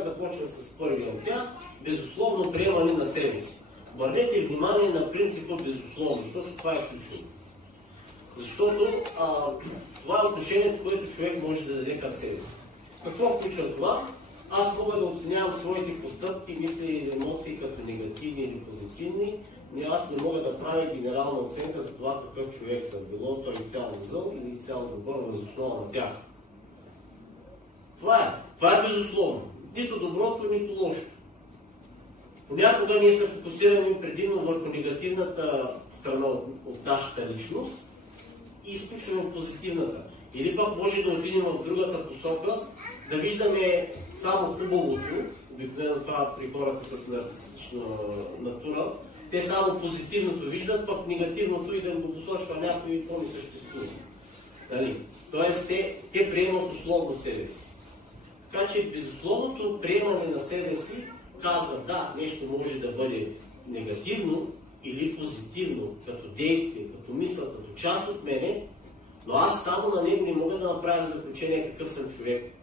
сега започвам с първия от тях. Безусловно приемане на себе си. Обърнете внимание на принципа безусловно, защото това е ключово. Защото това е отношението, което човек може да даде към себе си. Какво включва това? Аз мога да оценявам своите постъпки, мисли или емоции като негативни или позитивни, но аз не мога да правя генерална оценка за това какъв човек съм. Било той цяло зъл или цяло добър въз основа на тях. Това е безусловно. Нито доброто, нито лошото. Понякога ние се фокусираме предимно върху негативната страна от нашата личност и изключваме позитивната. Или пък може да отидем в другата посока, да виждаме само хубавото, обикновено това при хората с нарцистична натура, те само позитивното виждат, пък негативното и да го посочва някой и то не съществува. Нали? Тоест те приемат условно себе си. Така че безусловното приемане на себе си казва, да, нещо може да бъде негативно или позитивно, като действие, като мисъл, като част от мене, но аз само на него не мога да направя заключение какъв съм човек.